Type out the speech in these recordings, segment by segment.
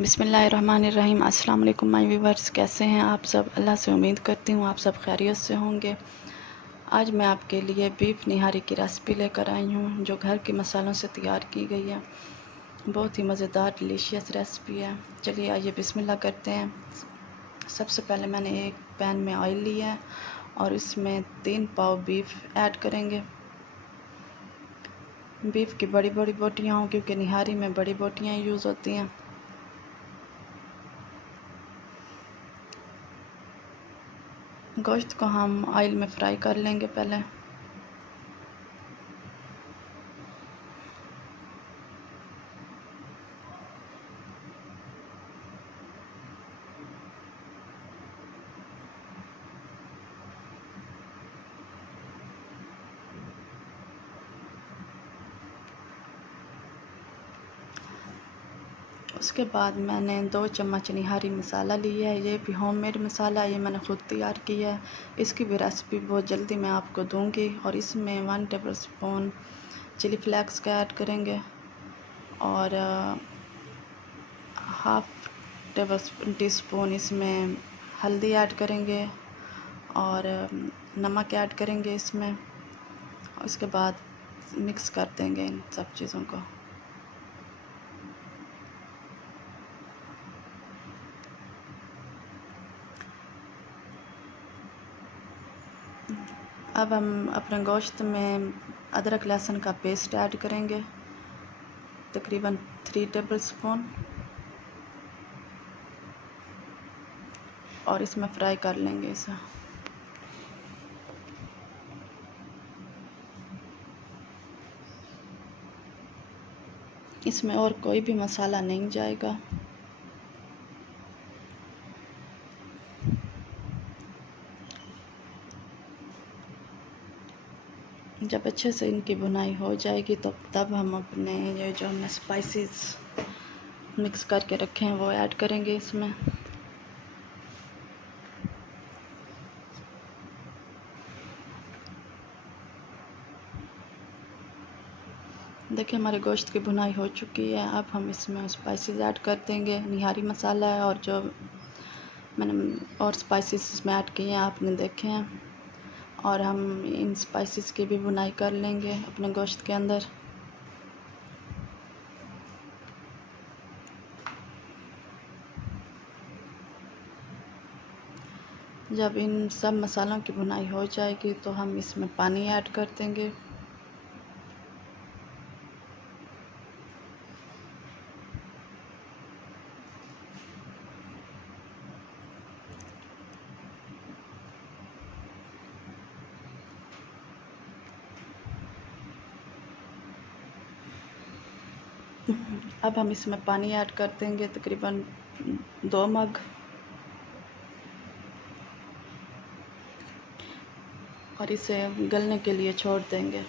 बिस्मिल्लाहिर्रहमानिर्रहीम। अस्सलाम वालेकुम माय व्यूवर्स, कैसे हैं आप सब। अल्लाह से उम्मीद करती हूँ आप सब खैरियत से होंगे। आज मैं आपके लिए बीफ निहारी की रेसिपी लेकर आई हूँ जो घर के मसालों से तैयार की गई है। बहुत ही मज़ेदार डिलीशियस रेसिपी है। चलिए आइए बिस्मिल्लाह करते हैं। सबसे पहले मैंने एक पैन में ऑयल लिया है और इसमें 3 पाव बीफ ऐड करेंगे। बीफ की बड़ी बड़ी बोटियाँ हों क्योंकि निहारी में बड़ी बोटियाँ यूज़ होती हैं। गोश्त को हम ऑयल में फ्राई कर लेंगे पहले। उसके बाद मैंने 2 चम्मच निहारी मसाला लिया है। ये भी होममेड मसाला है, ये मैंने ख़ुद तैयार किया है। इसकी भी रेसिपी बहुत जल्दी मैं आपको दूंगी। और इसमें 1 टेबल स्पून चिली फ्लेक्स का ऐड करेंगे और हाफ़ टी स्पून इसमें हल्दी ऐड करेंगे और नमक ऐड करेंगे इसमें। उसके बाद मिक्स कर देंगे इन सब चीज़ों को। अब हम अपने गोश्त में अदरक लहसुन का पेस्ट ऐड करेंगे, तकरीबन 3 टेबल स्पून, और इसमें फ्राई कर लेंगे इसे। इसमें और कोई भी मसाला नहीं जाएगा। जब अच्छे से इनकी भुनाई हो जाएगी तो तब हम अपने ये जो हमने स्पाइसेस मिक्स करके रखे हैं वो ऐड करेंगे इसमें। देखिए हमारे गोश्त की भुनाई हो चुकी है। अब हम इसमें स्पाइसेस ऐड कर देंगे। निहारी मसाला है और जो मैंने और स्पाइसेस इसमें ऐड किए हैं आपने देखे हैं। और हम इन स्पाइसेस की भी भुनाई कर लेंगे अपने गोश्त के अंदर। जब इन सब मसालों की भुनाई हो जाएगी तो हम इसमें पानी ऐड कर देंगे। अब हम इसमें पानी ऐड कर देंगे तकरीबन 2 मग। और इसे गलने के लिए छोड़ देंगे।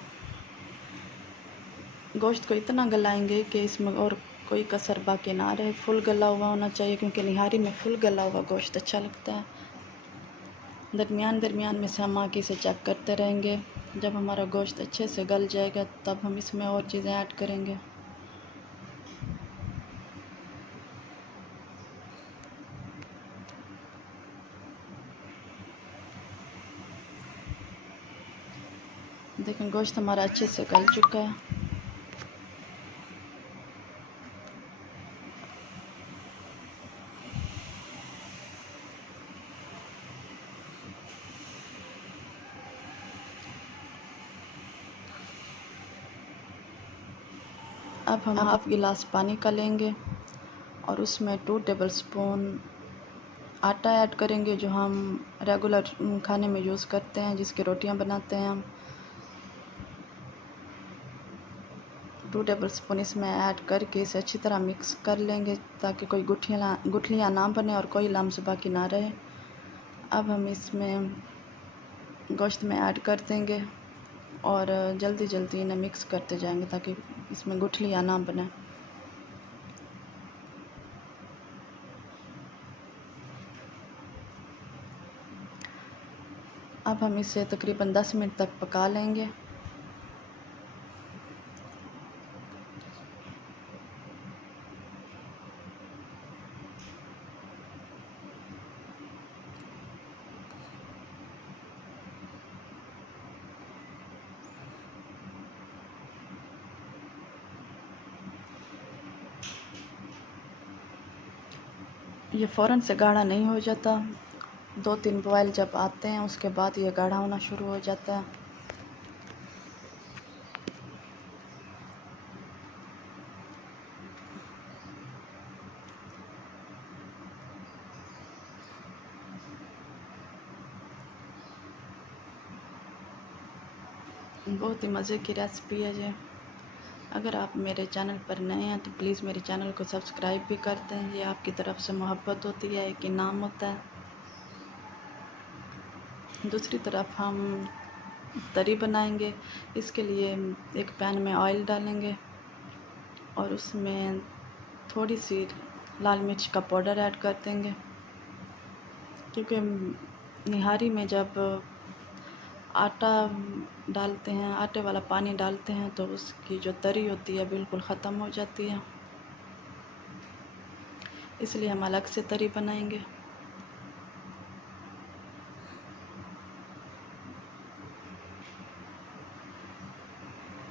गोश्त को इतना गलाएंगे कि इसमें और कोई कसर बाकी ना रहे। फुल गला हुआ होना चाहिए क्योंकि निहारी में फुल गला हुआ गोश्त अच्छा लगता है। दरमियान दरमियान में से हम आके इसे चेक करते रहेंगे। जब हमारा गोश्त अच्छे से गल जाएगा तब हम इसमें और चीज़ें ऐड करेंगे। देखें गोश्त हमारा अच्छे से गल चुका है। अब हम हाफ़ गिलास पानी का लेंगे और उसमें 2 टेबल स्पून आटा ऐड करेंगे जो हम रेगुलर खाने में यूज़ करते हैं, जिसकी रोटियां बनाते हैं हम। 2 टेबल स्पून इसमें ऐड करके इसे अच्छी तरह मिक्स कर लेंगे ताकि कोई गुठलियाँ ना बने और कोई लम्स बाकी ना रहे। अब हम इसमें गोश्त में ऐड कर देंगे और जल्दी जल्दी इन्हें मिक्स करते जाएंगे ताकि इसमें गुठलियाँ ना बने। अब हम इसे तकरीबन 10 मिनट तक पका लेंगे। ये फ़ौरन से गाढ़ा नहीं हो जाता, 2-3 बॉयल जब आते हैं उसके बाद ये गाढ़ा होना शुरू हो जाता है। बहुत ही मज़े की रेसिपी है ये। अगर आप मेरे चैनल पर नए हैं तो प्लीज़ मेरे चैनल को सब्सक्राइब भी कर दें, ये आपकी तरफ से मोहब्बत होती है, एक इनाम होता है। दूसरी तरफ हम तरी बनाएंगे। इसके लिए एक पैन में ऑयल डालेंगे और उसमें थोड़ी सी लाल मिर्च का पाउडर ऐड कर देंगे, क्योंकि निहारी में जब आटा डालते हैं, आटे वाला पानी डालते हैं तो उसकी जो तरी होती है बिल्कुल ख़त्म हो जाती है, इसलिए हम अलग से तरी बनाएंगे।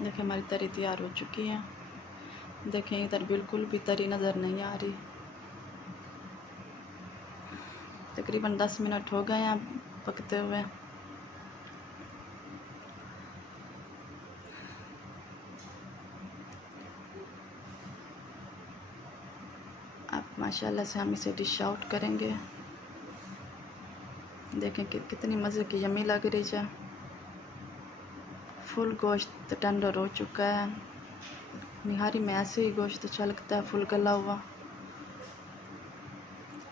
देखिए हमारी तरी तैयार हो चुकी है। देखें इधर बिल्कुल भी तरी नज़र नहीं आ रही। तकरीबन 10 मिनट हो गए हैं पकते हुए। अब माशाल्लाह से हम इसे डिश आउट करेंगे। देखें कि कितनी मज़े की यम्मी लग रही है। फुल गोश्त टेंडर हो चुका है। निहारी में ऐसे ही गोश्त अच्छा लगता है, फुल गला हुआ।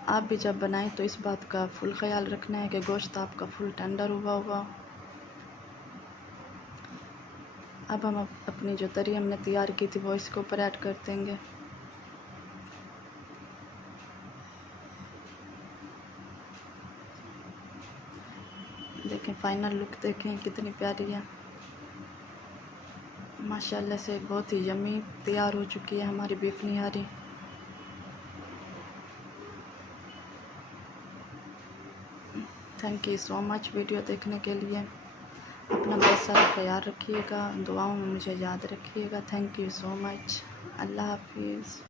आप भी जब बनाएं तो इस बात का फुल ख्याल रखना है कि गोश्त आपका फुल टेंडर हुआ हुआ। अब हम अपनी जो तरी हमने तैयार की थी वो इसके ऊपर ऐड कर देंगे। देखें फाइनल लुक देखें कितनी प्यारी है। माशाल्लाह से बहुत ही यम्मी तैयार हो चुकी है हमारी beef nihari. Thank you so much video देखने के लिए। अपना बहुत सारा ख्याल रखिएगा, दुआओं में मुझे याद रखिएगा। Thank you so much. अल्लाह हाफिज़।